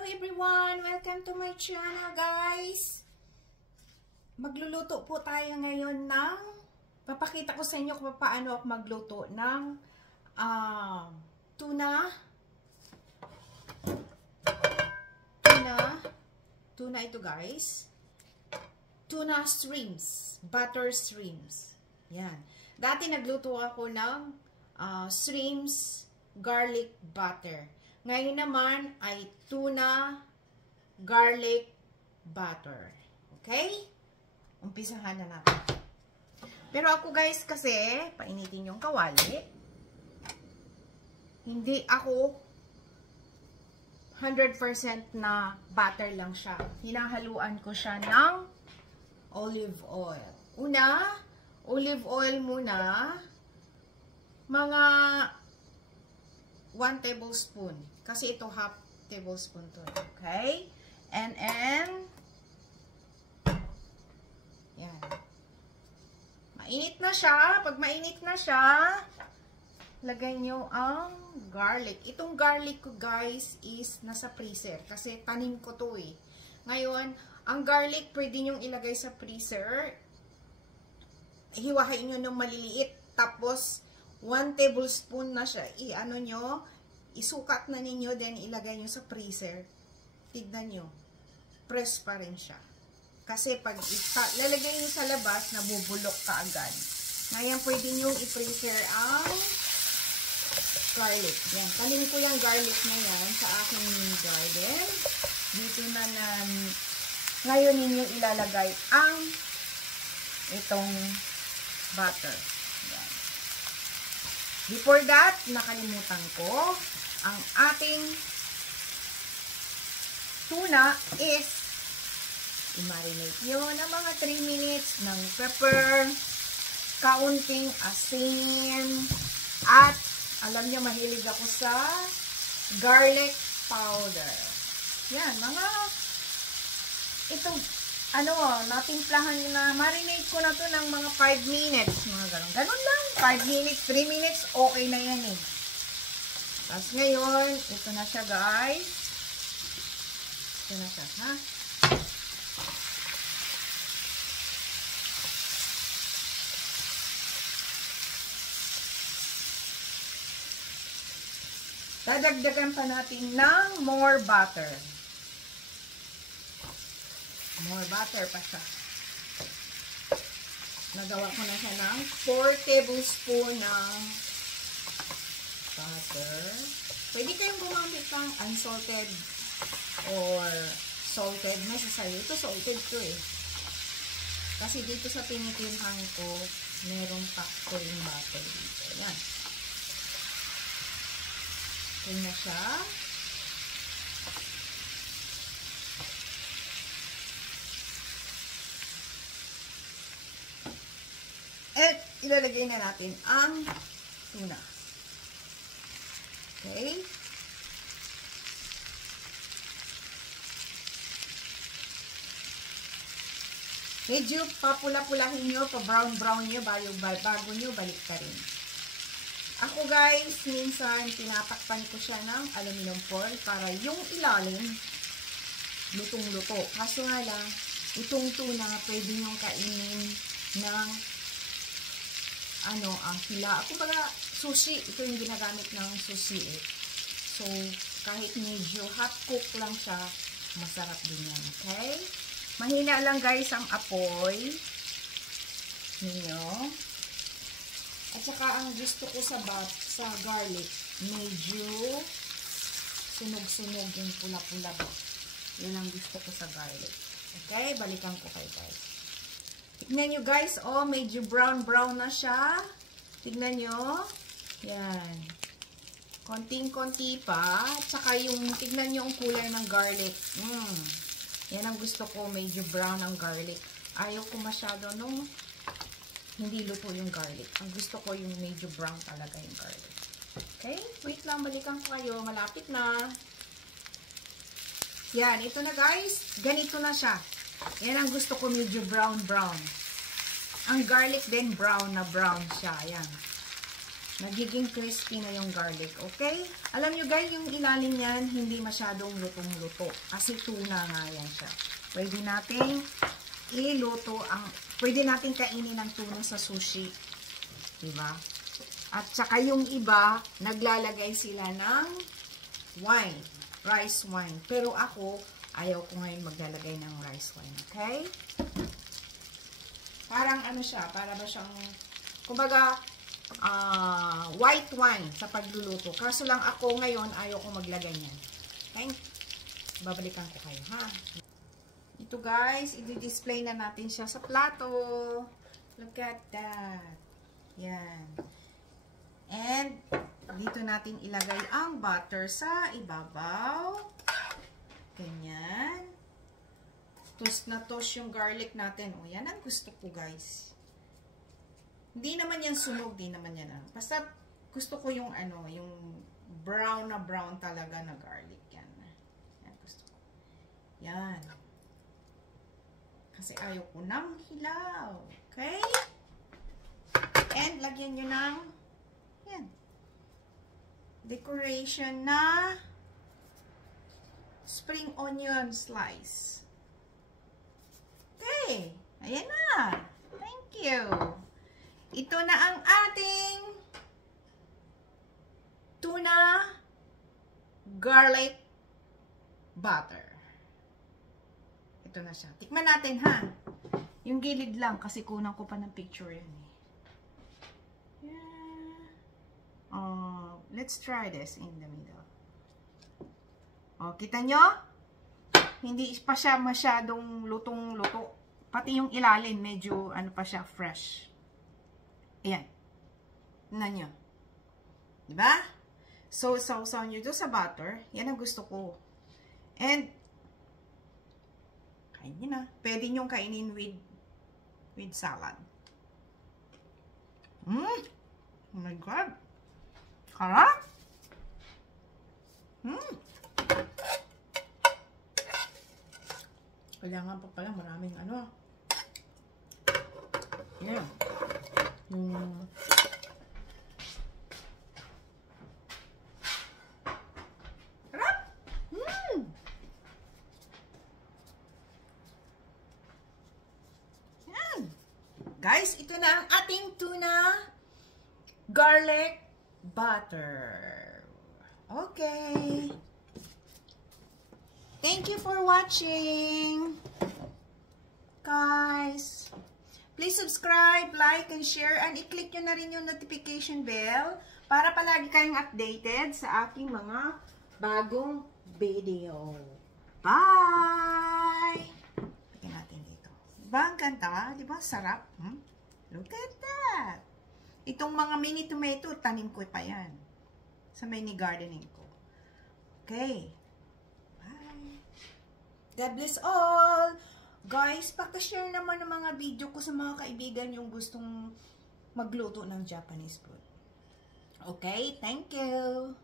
Hello everyone! Welcome to my channel, guys! Magluluto po tayo ngayon ng, papakita ko sa inyo kung paano ako magluto ng tuna ito, guys. Tuna shrimps, butter shrimps. Yan. Dati nagluto ako ng shrimps garlic butter. Ngayon naman ay tuna garlic butter. Okay? Umpisahan na natin. Pero ako, guys, kasi painitin yung kawali. Hindi ako 100% na butter lang siya. Hinahaluan ko siya ng olive oil. Una, olive oil muna. Mga 1 tablespoon. Kasi ito half tablespoon to. Okay? And yan. Mainit na siya. Pag mainit na siya, lagay nyo ang garlic. Itong garlic ko, guys, is nasa freezer. Kasi tanim ko to eh. Ngayon, ang garlic pwede nyo ilagay sa freezer. Hiwahain nyo ng maliliit. Tapos, 1 tablespoon na siya. I-ano nyo, isukat na ninyo, then ilagay nyo sa freezer. Tignan nyo. Press pa rin siya. Kasi pag lalagay nyo sa labas, nabubulok ka agad. Ngayon, pwede nyo i-freezer ang garlic. Yan. Tanim ko yung garlic na yan sa aking mini garden. Dito na ngayon ninyo ilalagay ang itong butter. Yan. Before that, nakalimutan ko, ang ating tuna is i-marinate yun ng mga 3 minutes ng pepper, kaunting asin, at alam niyo, mahilig ako sa garlic powder. Yan, mga itong natimplahan na, marinate ko na to ng mga 5 minutes, mga ganun. Ganun lang, 5 minutes, 3 minutes, okay na yan eh. Tapos ngayon, ito na siya, guys. Ito na siya, ha? Dadagdagan pa natin ng more butter. More butter pa siya. Nagawa ko na siya ng 4 tablespoon ng butter. Pwede kayong gumamit ng unsalted or salted. Nasa sayo. Ito salted to eh. Kasi dito sa tinitimpan ko, merong pakto yung butter dito. Yan. Ito na siya. At ilalagay na natin ang tuna. Okay? Medyo papula-pulahin nyo, pa-brown-brown nyo bago nyo balik ka rin. Ako, guys, minsan tinatakpan ko siya ng aluminum foil para yung ilalim lutong-luto. Kaso nga lang, itong tuna pwede nyo kainin ng hila. Ako baga, sushi. Ito yung ginagamit ng sushi eh. So, kahit medyo hot cook lang siya, masarap din yan. Okay? Mahina lang, guys, ang apoy ninyo. At saka, ang gusto ko sa garlic, medyo sunog-sunog yung pula-pula ba. Yan ang gusto ko sa garlic. Okay? Balikan ko kayo, guys. Tignan nyo, guys. Oh, medyo brown-brown na siya. Tignan nyo. Yan. Konting-konti pa. Tsaka yung, tignan nyo ang kulay ng garlic. Yan ang gusto ko. Medyo brown ang garlic. Ayaw ko masyado nung hindi luto yung garlic. Ang gusto ko yung medyo brown talaga yung garlic. Okay? Wait lang. Balikan ko kayo. Malapit na. Yan. Ito na, guys. Ganito na siya. Yan ang gusto ko, medyo brown-brown. Ang garlic din brown na brown siya. Ayan. nagiging crispy na yung garlic, okay? Alam nyo guys, yung ilalim yan, hindi masyadong lutong-luto. Kasi tuna nga yan siya. Pwede nating pwede nating kainin ng tuna sa sushi. Diba? At saka yung iba, naglalagay sila ng wine. Rice wine. Pero ako, ayaw ko ngayon maglalagay ng rice wine, okay? Parang ano siya, para ba siyang, kumbaga, white wine sa pagluluto. Kaso lang ako ngayon, ayaw ko maglagay niyan. Okay? Babalikan ko kayo, ha? Ito guys, i-display na natin siya sa plato. Look at that. Yan. And, dito natin ilagay ang butter sa ibabaw. Ganyan. Toast na toast yung garlic natin. O, yan ang gusto ko guys. Hindi naman yan sunog, di naman yan. Basta gusto ko yung ano, yung brown na brown talaga na garlic. Yan. Yan gusto ko. Yan. Kasi ayaw ko ng hilaw. Okay? And lagyan nyo ng yan. Decoration na spring onion slice. Okay. Ayan na. Thank you. Ito na ang ating tuna garlic butter. Ito na siya. Tikman natin, ha? Yung gilid lang, kasi kunang ko pa ng picture yan, eh. Yeah. Let's try this in the middle. Oh, kita nyo? Hindi pa siya masyadong lutong-luto. Pati yung ilalim, medyo, ano pa siya, fresh. Ayan. Tignan nyo. Diba? So, sausaw nyo doon sa butter. Yan ang gusto ko. And, kain nyo na. Pwede nyo kainin with salad. Oh my God. Harap. Kailangan pa pala maraming ano. Yan. Harap. Yan. Guys, ito na ang ating tuna garlic butter. Okay. Thank you for watching, guys. Please subscribe, like, and share, and i-click nyo na rin yung notification bell para palagi kayong updated sa aking mga bagong video. Bye! Tignan natin dito. Diba ang ganda? Diba sarap? Look at that! Itong mga mini tomato, tanim ko pa yan. Sa mini gardening ko. Okay. God bless all! Guys, pakishare naman ng mga video ko sa mga kaibigan yung gustong magluto ng Japanese food. Okay? Thank you!